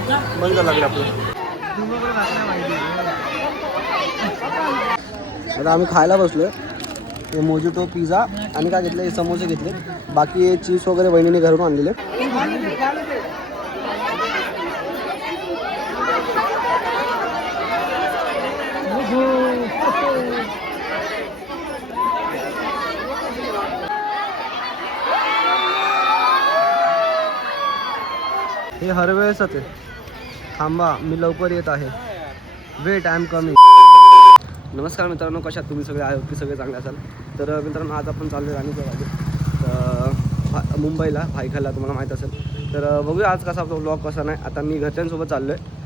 बंद करावं लागलं आपलं. आता आम्ही खायला बसलो आहे. मोजिटो, पिझ्झा आणि काय घेतलं, हे समोसे घेतले. बाकी चीज वगैरे बहिणीने घरून आणलेले. हे हर वेळेसच आहे. थांबा, मी लवकर येत आहे. Wait, I am coming. नमस्कार मित्रांनो, कशात तुम्ही सगळे आहे की सगळे चांगले असाल. तर मित्रांनो, आज आपण चाललो आहे राणीच्या बागेत मुंबईला भायखळ्याला, तुम्हाला माहीत असेल. तर बघूया आज कसा आपला ब्लॉग कसा नाही. आता मी घरच्यांसोबत चाललो आहे.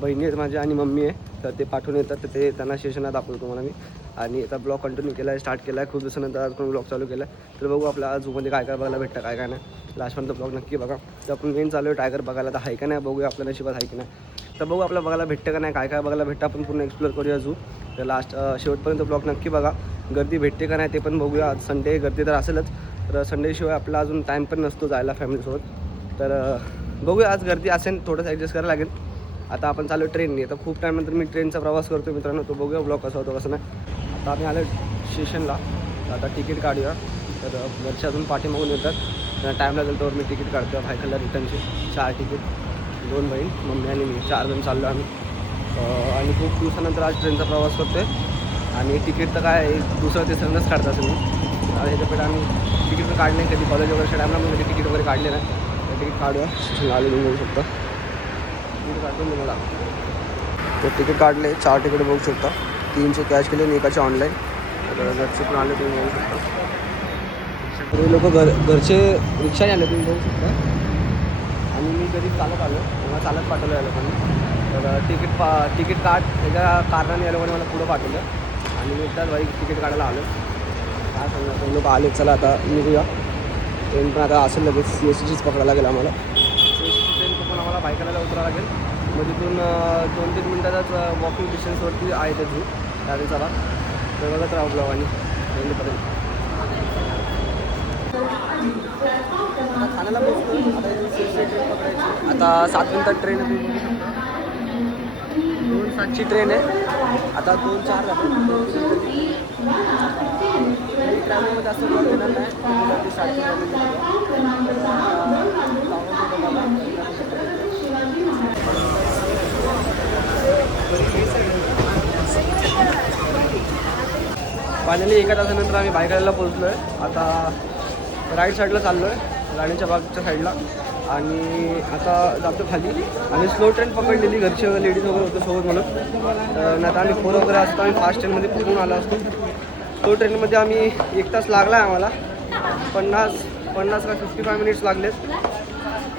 बहिणी आहेत माझी आणि मम्मी आहे. तर ते पाठवून येतात, तर ते त्यांना स्टेशनला दाखवतो तुम्हाला मी. आणि आता ब्लॉग कंटिन्यू केला आहे, स्टार्ट केला आहे. खूप दिवसानंतर आज पण ब्लॉग चालू केला आहे. तर बघू आपल्या झूमध्ये काय काय बघायला भेटतं, काय काय नाही. लास्टपर्यंत ब्लॉग नक्की बघा. तर आपण मेन चालू आहे टायगर बघायला. तर आहे का नाही बघूया, आपल्या नशिबात आहे की नाही. तर बघू आपल्याला बघायला भेटतं का नाही, काय काय बघायला भेटतं. आपण पूर्ण एक्सप्लोर करूया झू. तर लास्ट शेवटपर्यंत ब्लॉग नक्की बघा. गर्दी भेटते का नाही ते पण बघूया. आज संडे, गर्दी तर असेलच. तर संडेशिवाय आपला अजून टाईम पण नसतो जायला फॅमिलीसोबत. तर बघूया, आज गर्दी असेल, थोडंसं ॲडजस्ट करायला लागेल. आता आपण चालू ट्रेनने. तर खूप टाईमनंतर मी ट्रेनचा प्रवास करतो मित्रांनो. तो बघूया ब्लॉग कसा होतो कसं नाही. आता आम्ही आलो स्टेशनला. आता तिकीट काढूया. तर घरच्या अजून पाठीमागून येतात. त्यांना टाईम लागेल तर मी तिकीट काढतो भायखळ्याला रिटर्नची. 4 तिकीट, 2 बहीण, मम्मी आणि मी, 4 जण चाललो आम्ही. आणि खूप दिवसानंतर आज ट्रेनचा प्रवास करतो आहे. आणि तिकीट तर काय दुसरं तिसऱ्यांदाच काढत असेल मी. ह्याच्यापेक्षा आम्ही तिकीट पण काढले कधी कॉलेज वगैरे टाईमला मग कधी तिकीट वगैरे काढले नाही. तर तिकीट काढूया. स्टेशनला आले मिळू शकता. तिकीट काढून मी मला तर तिकीट काढले. 4 तिकीट बघू शकता. 300 कॅश केले आणि 1चे ऑनलाईन. तर घरचे पण आले तुम्ही बघू शकता. हे लोक घरचे रिक्षाने आले तुम्ही बघू शकता. आणि मी कधी चालत आलो, मला चालत पाठवलं या लोकांनी. तर तिकीट काढ त्याच्या कारणाने या लोकांनी मला पुढं पाठवलं. आणि मी एकदाच बाईक तिकीट काढायला आलो. काय सांगणार, लोक आले. चला आता निघूया. ट्रेन पण आता असेल लगेच. CSTचीच पकडायला लागेल आम्हाला. CSTची ट्रेन पण आम्हाला भायखळ्याला उतरावं लागेल. मग तिथून 2-3 मिनटाचाच वॉकिंग डिस्टन्सवरती आहे ते झू राणीचा बाग. तर बघत राहू ब्लॉग आणि ट्रेनपर्यंत. ठाण्याला पोहोचतो. आता 7 मिनिटात ट्रेन आहे. 2:07ची ट्रेन आहे. आता 2:04 झाले. ट्रॅव्हलिंगमध्ये जास्त ब्लॉग येणार नाही. फायनली 1 तासानंतर आम्ही भायखळ्याला पोहोचलो आहे. आता राईट साईडला चाललो आहे, राणीच्या बागच्या साईडला. आणि आता जातो खाली. आणि स्लो ट्रेन पकडलेली, घरचे लेडीज वगैरे होतं सोबत म्हणून. नाही तर आम्ही 4 वगैरे असतो, आम्ही फास्ट ट्रेनमध्ये फिरून आलो असतो. स्लो ट्रेनमध्ये आम्ही 1 तास लागला आहे आम्हाला. 50 का 55 मिनिट्स लागलेत.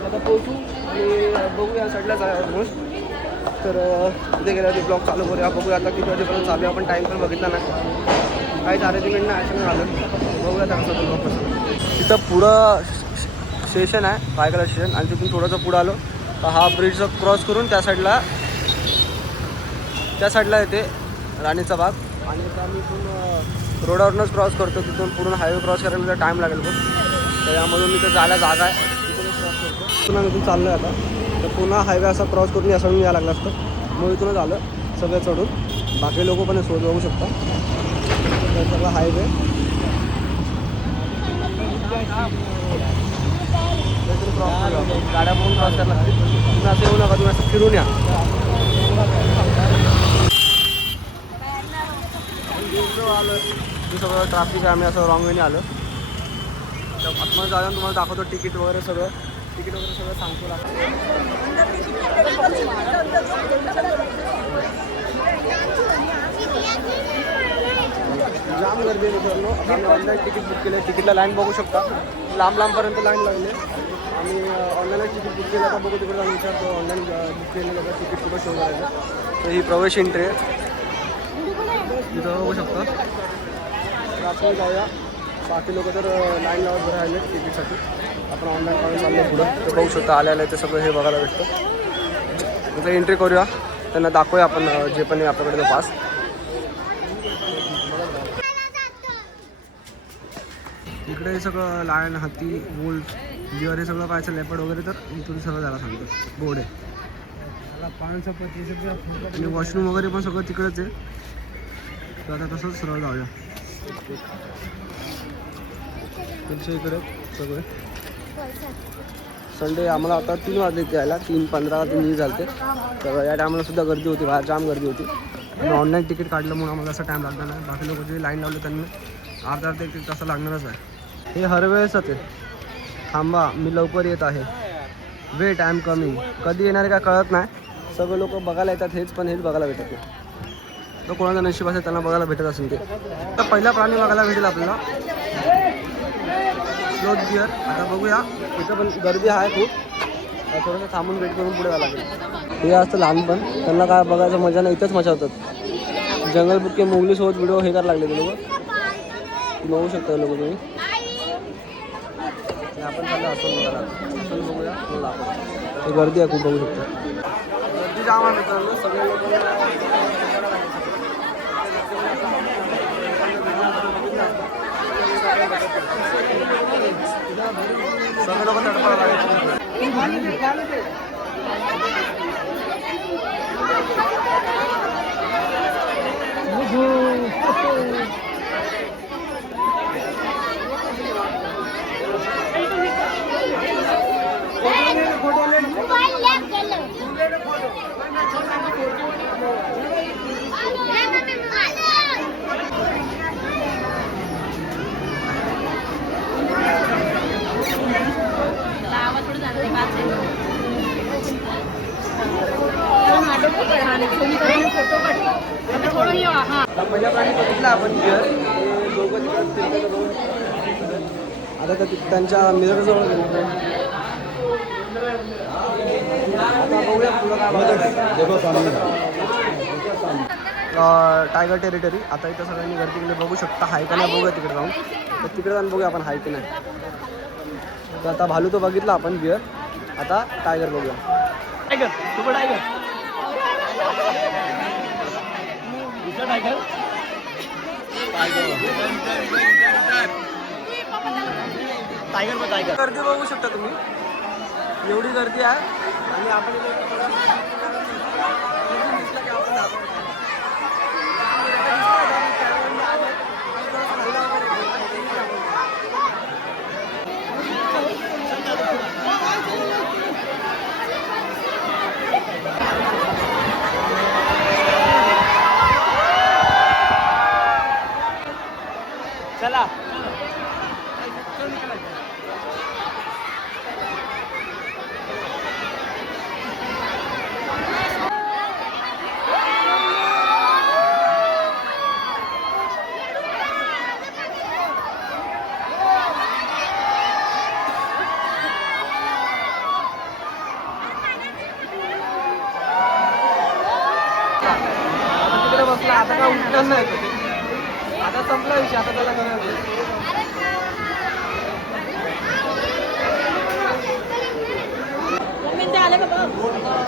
आता पोहोचू आणि बघू या साईडला जाऊया ऑलमोस्ट. तर तिथे गेल्यावरती ब्लॉग चालू करूया. बघूया आता किती वाजेपर्यंत चालू आहे. आपण टाईम पण बघितला नाही. काहीच अरेंजमेंट नाही, असं झालं. बघूया आता कसं ब्लॉग कसं. तिथं पुढं स्टेशन आहे, भायखळा स्टेशन. आणि तिथून थोडंसं पुढं आलो तर हा ब्रिज क्रॉस करून त्या साईडला येते राणीचा बाग. आणि आता आम्ही इथून रोडावरूनच क्रॉस करतो. तिथून पुढून हायवे क्रॉस करायला तर टाईम लागेल पण. तर यामधून मी तर जायला जागा आहे, तिथूनच क्रॉस करतो. तिथून आम्ही इथून चाललो आहे आता. तर पुन्हा हायवे असा क्रॉस करून या साईडून यायला लागला असतं. मग इथूनच आलं सगळं चढून. बाकी लोक पण शोध बघू शकता. तर सगळं हायवे. गाड्या बघून क्रॉस करायला लागते. तुम्ही असं येऊ नका, तुम्ही असं फिरून या. आलं ते सगळं ट्रॅफिक आहे. आम्ही असं रॉंग वेने आलो. तर आतमध्ये जाऊन तुम्हाला दाखवतो तिकीट वगैरे सगळं सांगतो लागतं. जाम गर्दी आहे मित्रांनो. आम्ही ऑनलाईन तिकीट बुक केलं. तिकीटला लाईन बघू शकता. लांबपर्यंत लाईन लागली. आम्ही ऑनलाईन तिकीट बुक केलं. आता बघू तिकडे जाऊन विचारतो ऑनलाईन बुक केलेलं का तिकीट कुठं शो करायचं. तर ही प्रवेश एंट्री आहे, तिथं बघू शकता. तर आपण जाऊया. बाकी लोक तर लाईन लावत राहिले तिकीटसाठी. आपण ऑनलाईन काढून चाललो पुढं. तर बघू शकता आल्या ते सगळं हे बघायला भेटतं. तिथं एंट्री करूया, त्यांना दाखवूया आपण जे पण आहे आपल्याकडे तो पास. इकडे सगळं लायन, हत्ती, वुल्फ, जिअर हे सगळं पाहायचं, लेपर्ड वगैरे. तर इथून सगळं जायला सांगतो. बोर्ड आहे आणि वॉशरूम वगैरे पण सगळं तिकडंच आहे. तर आता तसंच सरळ जाऊया. तुमच्या इकडे सगळं संडे आम्हाला आता 3 वाजले इथे यायला. 3:15 ते मी झालते. तर या टायमाला सुद्धा गर्दी होती, बाहेर जाम गर्दी होती. आणि ऑनलाईन तिकीट काढलं म्हणून आम्हाला असा टाईम लागला नाही. बाकी लोक जे लाईन लावले त्यांनी अर्धा ते 1 तास लागणारच आहे. हे हर वेळेसच आहे. थांबा मी लवकर येत आहे, वेट आय एम कमिंग. कधी येणार का कळत नाही. सगळे लोक बघायला येतात हेच, पण हेच बघायला भेटत नाही. तर कोणाचा नशीब असेल त्यांना बघायला भेटत असेल ते. तर पहिला प्राणी बघायला भेटेल आपल्याला स्लोथ बिअर. आता बघूया, इथं पण गर्दी आहे खूप. थोडंसं थांबून वेट करून पुढे जायला लागेल. हे असतं लहानपण, त्यांना काय बघायचं मजा नाही. इथंच मजा होतात. जंगल बुक के मोगलीसोबत व्हिडिओ हे करायला लागले ते लोक. बघू शकता लोक तुम्ही. आपण चाललो असं बघायला. आपण बघूया बोला आपण. गर्दी आहे खूप, बघू शकता. गर्दी जाम आहे मित्रांनो. सगळे लोक सगळे लोक तडफडायला लागले. पहिल्या प्राणी बघितला आपण बिअर. दोघं आता तर त्यांच्या मिररजवळ गेलो. आता बघूया पुढं काय टायगर टेरिटरी. आता इथं सगळ्यांनी गर्दी केली, बघू शकता. हाय का नाही बघूया तिकडे जाऊन. तर तिकडे जाऊन बघूया आपण हाय की नाही. तर आता भालू तो बघितला आपण बिअर. आता टायगर बघूया. टायगर तू पण टायगर. टायगर गर्दी बघू शकता तुम्ही. एवढी गर्दी आहे आणि आपण चला. तिकडे बसला. आता काय उठणार नाही. आता संपला विषय. आता त्याला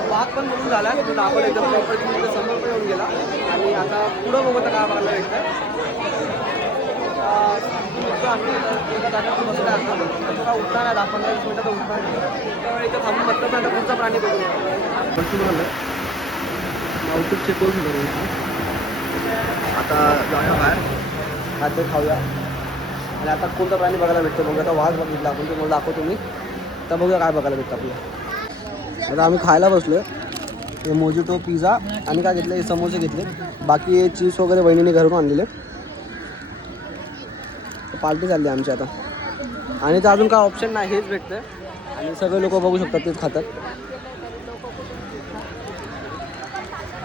वाघ पण बघून झाला. तो दाखवला एकदम प्रॉपर्टी समोर पण येऊन गेला. आणि आता पुढं बघू तर काय बघायला भेटतं. एका जागेवर बसला असता तर उठणार आहे. 10-15 मिनिटं तर उठणार नाही. त्यावेळी इथं थांबून बघतो पण आता पुढचा प्राणी बघूया. भरपूर झालं औषध चेक करून बघू. आता जाऊया बाहेर, खाद्य खाऊया. आणि आता कोणता प्राणी बघायला भेटतो बघूया. आता वाघ बघितला आपण, तुम्हाला दाखवतो मी. तर बघूया काय बघायला भेटतं आपल्याला. आता आम्ही खायला बसलो आहे. मोजिटो, पिझ्झा आणि काय घेतलं, हे समोसे घेतले. बाकी चीज वगैरे बहिणीने घरून आणलेले. पार्टी चालली आमची आता. आणि तर अजून काय ऑप्शन नाही, हेच भेटतं. आणि सगळे लोक बघू शकतात तेच खातात.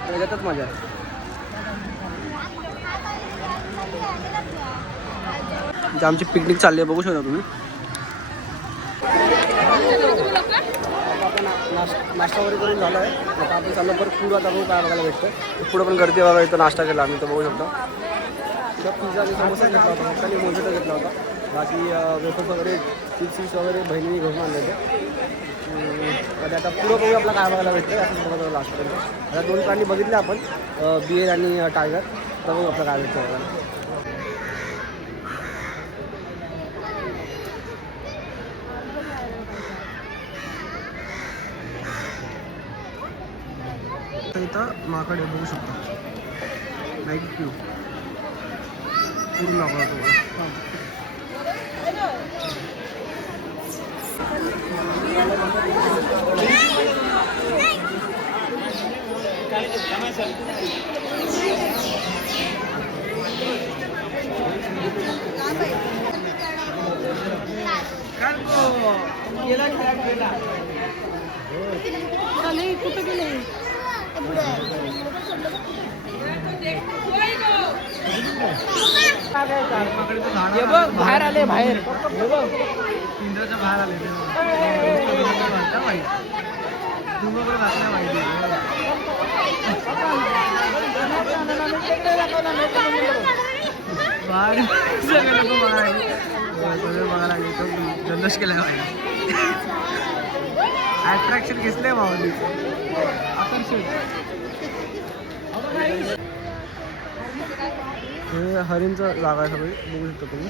त्याच्यातच मजा आहे. आमची पिकनिक चालली आहे, बघू शकता तुम्ही. नाश्ता वगैरे करून झाला आहे. आता आपण चाललो परत पुढं. आता बघू काय बघायला भेटतं. पुढं पण गर्दी बघा. इथं नाश्ता केला आम्ही, तर बघू शकता. तिथं पिझ्झा आणि समोसा घेतला होता. आणि मोजिटो घेतला होता. बाकी वेफर्स वगैरे चिप्स वगैरे बहिणीने घेऊन आणले होते. आता पुढं बघू आपला काय बघायला भेटतं. असं बघा लास्टपर्यंत. आता 2 प्राणी बघितले आपण, बिअर आणि टायगर. तर बघू आपलं काय भेटतं बघायला. वाजता इथं माकडे बघू शकता. नाईट व्ह्यू पूर्ण दाखवला तुम्हाला. कुठे गेले बाहेर आले बाहेर इंद्राच्या बाहेर आले बघायला जल्लोष केलाय माहिती. अट्रॅक्शन घेतलंय मावली. हे हरिणचं जागा आहे सगळी बघू शकतो तुम्ही.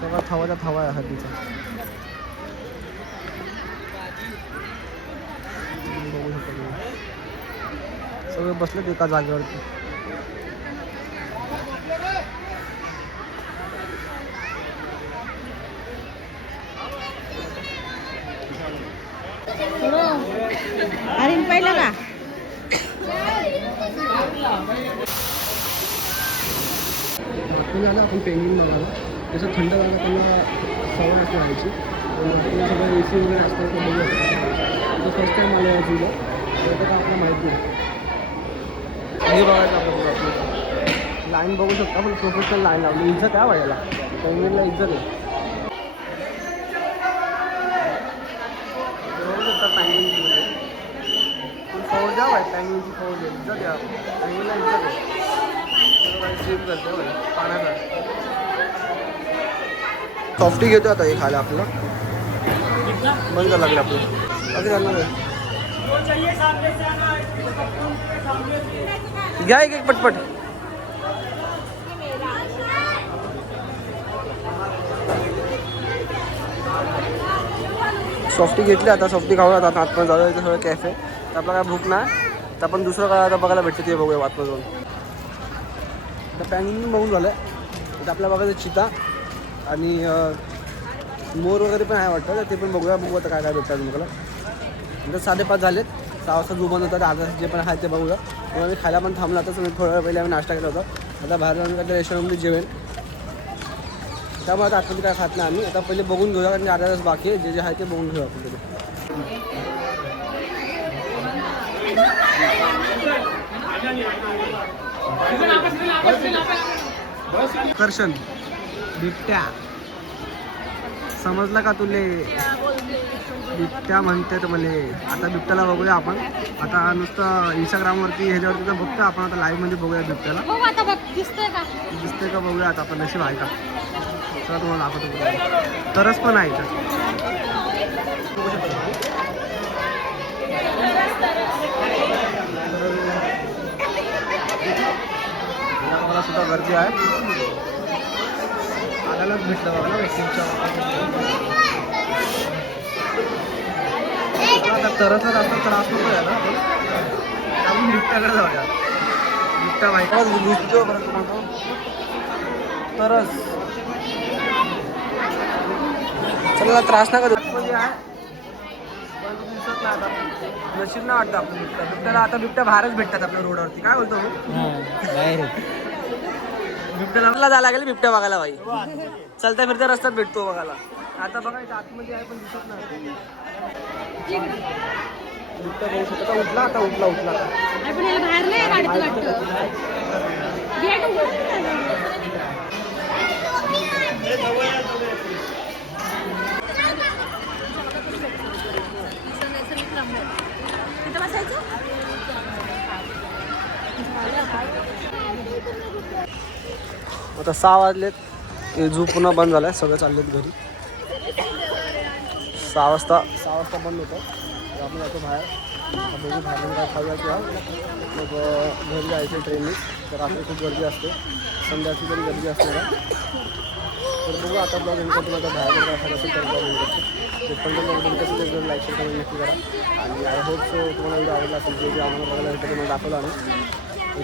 सगळा थवाचा थवा आहे हळदीचा. बघू शकतो तुम्ही सगळे बसलेत एका जागेवरती. अरे पाहिलं का झालं आपण पेंगिंग बघायला. जसं थंड जागा त्यांना सवय असते राहायची. सगळं ए सी वगैरे असतं ते बघू शकतो. फर्स्ट टाईम आलं आहे तुला तर काय आपल्याला माहिती नाही. हे बघायचं आपलं लाईन बघू शकता. पण प्रोफेशनल लाईन लावली. इज्जत आहे वाढायला. पेंगिंगला इज्जत आहे. बघू शकता पेंगिंगची फौज आहे. पेंगिंगची फौज आहे. इज्जत आहे. पेंगिंगला इज्जत आहे. स्विम करते पाण्यात. सॉफ्टी घेतो आता हे खायला. आपलं बंद करायला लागलं आपलं. अगदी करणार घ्या एक पटपट. सॉफ्टी घेतली. आता सॉफ्टी खाऊ. आता आतमध्ये जाऊया. इथे सगळं कॅफे. तर आपला काय भूक नाही तर आपण दुसरं काय आता बघायला भेटते ते बघूया आतमध्ये जाऊन. आता पॅनिंग बघून झालं आहे. तर आपल्या बघायचं चिता आणि मोर वगैरे पण आहे वाटतं. तर ते पण बघूया. बघू आता काय काय भेटतात तुम्हाला. नंतर 5:30 झालेत. 6 वाजता जो बंद होतात. आता जे पण आहे ते बघूया. मग आम्ही खायला पण थांबला. आता थोड्या वेळ पहिले आम्ही नाश्ता केला होता. आता बाहेर जाऊन काय रेस्टॉरंटमध्ये जेवेन. त्यामुळे आता आतमध्ये काय खात नाही आम्ही. आता पहिले बघून घेऊया कारण अर्धा तास बाकी आहे. जे आहे ते बघून घेऊया आपण तिथे. कर्षण बिबट्या समजला का तुले. बिबट्या म्हणतात मले. आता बिबट्याला बघूया आपण. आता नुसतं इंस्टाग्रामवरती ह्याच्यावरती तर बघतो आपण. आता लाईव्हमध्ये बघूया बिबट्याला. दिसतंय का बघूया आता आपण. नशीब आहे का तर तुम्हाला दाखवतो. तरच पण आहे का मला सुद्धा गर्दी आहे. आल्यालाच भेटलं बघा ना तुमच्या. आता तरसच असं त्रास नको यायला. आपण बिबट्याकडे जाऊया. बिबट्या माहिती दिसतो म्हणतो तरस. चला त्रास नका मध्ये आहे. पण दिसत नाही आता. नशीब नाही वाटतं आपलं बिबट्या. बिबट्याला आता बिबट्या बाहेरच भेटतात आपल्या रोडावरती. काय बोलतो बिबट्याला जायला लागेल बिबट्या बघायला भाई. चलता फिरता रस्त्यात भेटतो बघायला. आता बघा इथं आतमध्ये आहे पण दिसत नाही. बिबट्या बघू शकता. उठला आता. उठला आता 6 वाजलेत. झू पुन्हा बंद झालाय. सगळं चाललेत घरी. 6 वाजता बंद होतं. तर आपण जातो बाहेर. बघू बाहेर काय खाऊया किंवा मग घरी जायचं ट्रेनने. तर रात्री खूप गर्दी असते. संध्याकाळची पण गर्दी असते. तर बघू आता ब्लॉग एंड करतो. माझा बाहेर जर असेल तर ब्लॉग एंड करतो. ते पण ब्लॉग एंड करतो लाईक शेअर करून नक्की करा. आणि आय होप सो तुम्हाला व्हिडिओ आवडला असेल. जे जे आम्हाला बघायला भेटतं ते मला दाखवलं आम्ही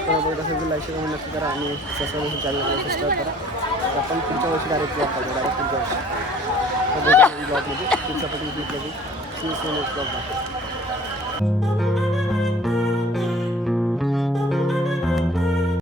पण बघत असेल तर लाईक शेअर करून नक्की करा. आणि सबस्क्राईब चॅनलला सबस्क्राईब करा. तर आपण पुढच्या वर्षी डायरेक्ट ब्लॉग काढू. डायरेक्ट पुढच्या वर्षी ब्लॉगमध्ये पुढच्या पद्धतीने क्लिप लागेल. See you next blog.